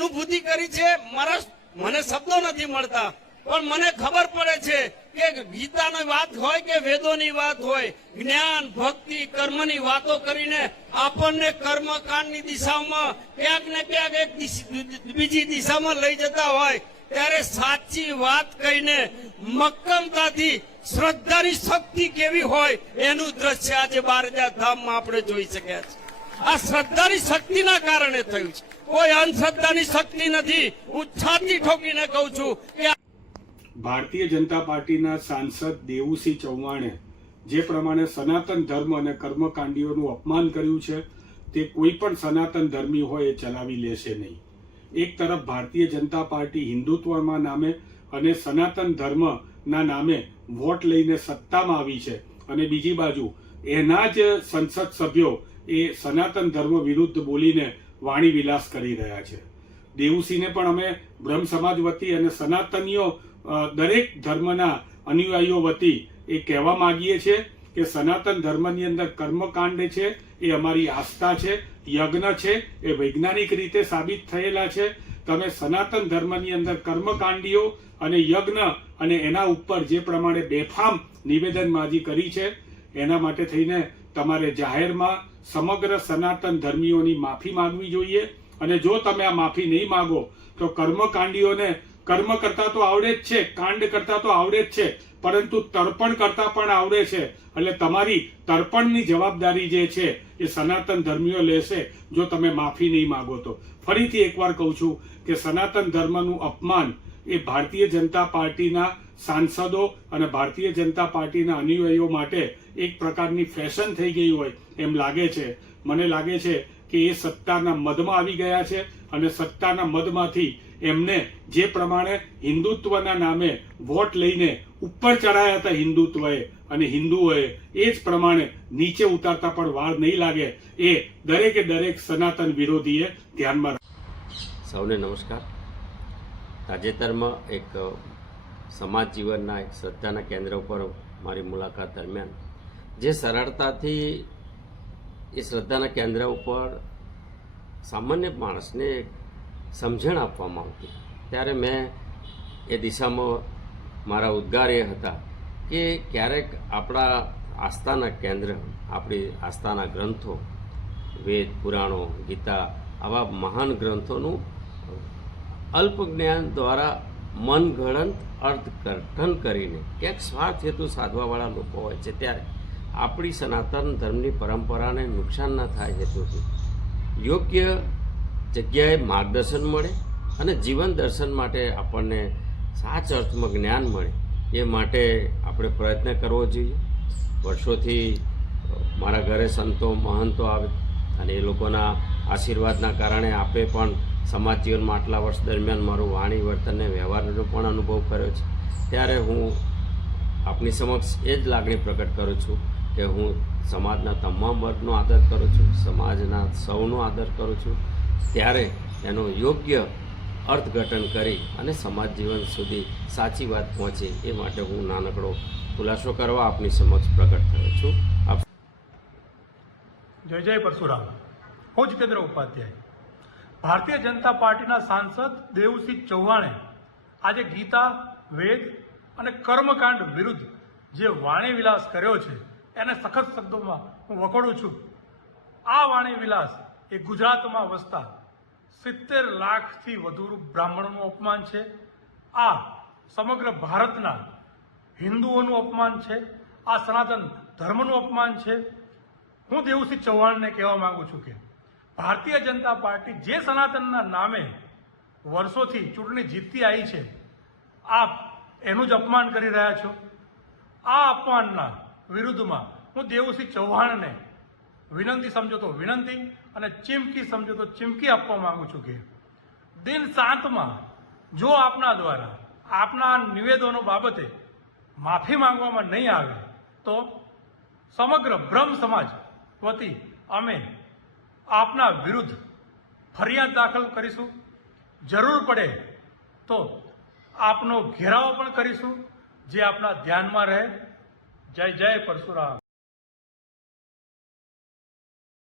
અનુભૂતિ કરી છે, મને શબ્દો નથી મળતા, પણ મને ખબર પડે છે કે ગીતાની વાત હોય કે વેદોની વાત હોય, જ્ઞાન ભક્તિ કર્મની વાતો કરીને આપણને કર્મકાંડની દિશામાં ક્યાંક ને ક્યાંક એક બીજી દિશામાં લઈ જતા હોય, ત્યારે સાચી વાત કહીને મક્કમતાથી શ્રદ્ધાની શક્તિ કેવી હોય એનું દ્રશ્ય આજે બારજા ધામમાં આપણે જોઈ શક્યા છે। આ શ્રદ્ધાની શક્તિના કારણે થયું છે, કોઈ અંધશ્રદ્ધાની શક્તિ નથી। હું છાતી ઠોકીને કહું છું કે ભારતીય જનતા પાર્ટીના સાંસદ દેવુસિંહ ચૌહાણે જે પ્રમાણે સનાતન ધર્મ અને કર્મકાંડીઓનું અપમાન કર્યું છે તે કોઈ પણ સનાતન ધર્મી હોય એ ચલાવી લેશે નહીં। એક તરફ ભારતીય જનતા પાર્ટી હિન્દુત્વના નામે અને સનાતન ધર્મના નામે વોટ લઈને સત્તામાં આવી છે, અને બીજી બાજુ એના જ સંસદ સભ્યો એ સનાતન ધર્મ વિરુદ્ધ બોલીને વાણી વિલાસ કરી રહ્યા છે। દેવુસિંહને પણ અમે બ્રહ્મ સમાજ વતી અને સનાતનીઓ દરેક ધર્મના અનુયાયીઓ વતી એ કહેવા માંગીએ છીએ કે સનાતન ધર્મની અંદર કર્મકાંડ છે એ અમારી આસ્થા છે, યજ્ઞ છે એ વૈજ્ઞાનિક રીતે સાબિત થયેલા છે। તમે સનાતન ધર્મની અંદર કર્મકાંડીઓ અને યજ્ઞ અને એના ઉપર જે પ્રમાણે બેફામ નિવેદનબાજી કરી છે એના માટે થઈને તમારે જાહેરમાં સમગ્ર સનાતન ધર્મીઓની માફી માંગવી જોઈએ। અને જો તમે આ માફી નહીં માંગો તો કર્મકાંડીઓને કર્મ કરતા તો આવડે જ છે, કાંડ કરતા તો આવડે જ છે, પરંતુ તર્પણ કરતા પણ આવડે છે। એટલે તમારી તર્પણની જવાબદારી જે છે એ સનાતન ધર્મીઓ લેશે જો તમે માફી નહીં માંગો તો। ફરીથી એકવાર કહું છું કે સનાતન ધર્મનું અપમાન એ ભારતીય જનતા પાર્ટીના સાંસદો અને ભારતીય જનતા પાર્ટીના અનુયાયીઓ માટે એક પ્રકારની ફેશન થઈ ગઈ હોય એમ લાગે છે। મને લાગે છે કે એ સત્તાના મદમાં આવી ગયા છે, અને સત્તાના મદમાંથી એમને જે પ્રમાણે હિન્દુત્વના નામે વોટ લઈને ઉપર ચડાયા હતા હિન્દુત્વએ અને હિન્દુઓએ, એ જ પ્રમાણે નીચે ઉતારતા પણ વાર નહીં લાગે એ દરેકે દરેક સનાતન વિરોધીએ ધ્યાનમાં રાખવું। સૌને નમસ્કાર। તાજેતરમાં એક સમાજ જીવનના એક શ્રદ્ધાના કેન્દ્ર ઉપર મારી મુલાકાત દરમિયાન જે સરળતાથી એ શ્રદ્ધાના કેન્દ્ર ઉપર સામાન્ય માણસને સમજણ આપવામાં આવતી, ત્યારે મેં એ દિશામાં મારા ઉદ્ગાર એ હતા કે ક્યારેક આપણા આસ્થાના કેન્દ્ર, આપણી આસ્થાના ગ્રંથો, વેદ, પુરાણો, ગીતા, આવા મહાન ગ્રંથોનું અલ્પ જ્ઞાન દ્વારા મનગળંત અર્થઘટન કરીને ક્યાંક સ્વાર્થ હેતુ સાધવાવાળા લોકો હોય છે, ત્યારે આપણી સનાતન ધર્મની પરંપરાને નુકસાન ન થાય હેતુથી યોગ્ય જગ્યાએ માર્ગદર્શન મળે અને જીવન દર્શન માટે આપણને સાચા અર્થમાં જ્ઞાન મળે એ માટે આપણે પ્રયત્ન કરવો જોઈએ। વર્ષોથી મારા ઘરે સંતો મહંતો આવે અને એ લોકોના આશીર્વાદના કારણે આપે પણ સમાજ જીવનમાં આટલા વર્ષ દરમિયાન મારું વાણી વર્તન અને વ્યવહારનો પણ અનુભવ કર્યો છે। ત્યારે હું આપની સમક્ષ એ જ લાગણી પ્રગટ કરું છું કે હું સમાજના તમામ વર્ગનો આદર કરું છું, સમાજના સૌનો આદર કરું છું, ત્યારે એનું યોગ્ય અર્થઘટન કરી અને સમાજ જીવન સુધી સાચી વાત પહોંચે એ માટે હું નાનકડો ખુલાસો કરવા આપની સમક્ષ પ્રગટ થયો છું। જય જય પરશુરામ। હું જીતેન્દ્ર ઉપાધ્યાય। ભારતીય જનતા પાર્ટીના સાંસદ દેવુસિંહ ચૌહાણે આજે ગીતા, વેદ અને કર્મકાંડ વિરુદ્ધ જે વાણી વિલાસ કર્યો છે એને સખત શબ્દોમાં હું વખોડું છું। આ વાણી વિલાસ એ ગુજરાતમાં વસતા 70 લાખથી વધુ બ્રાહ્મણોનું અપમાન છે। આ સમગ્ર ભારતના હિન્દુઓનું અપમાન છે। આ સનાતન ધર્મનું અપમાન છે। હું દેવુસિંહ ચૌહાણને કહેવા માંગુ છું કે ભારતીય જનતા પાર્ટી જે સનાતનના નામે વર્ષોથી ચૂંટણી જીતતી આવી છે, આપ એનું જ અપમાન કરી રહ્યા છો। આ અપમાનના વિરુદ્ધમાં હું દેવુસિંહ ચૌહાણને વિનંતી સમજો તો વિનંતી અને ચીમકી સમજો તો ચીમકી આપવા માંગુ છું કે દિન 7માં જો આપના દ્વારા આપના નિવેદનો બાબતે માફી માંગવામાં નહીં આવે તો સમગ્ર બ્રહ્મ સમાજ વતી અમે આપના વિરુદ્ધ ફરિયાદ દાખલ કરીશું। જરૂર પડે તો આપનો ઘેરાવો પણ કરીશું, જે આપના ધ્યાનમાં રહે। જય જય પરશુરામ।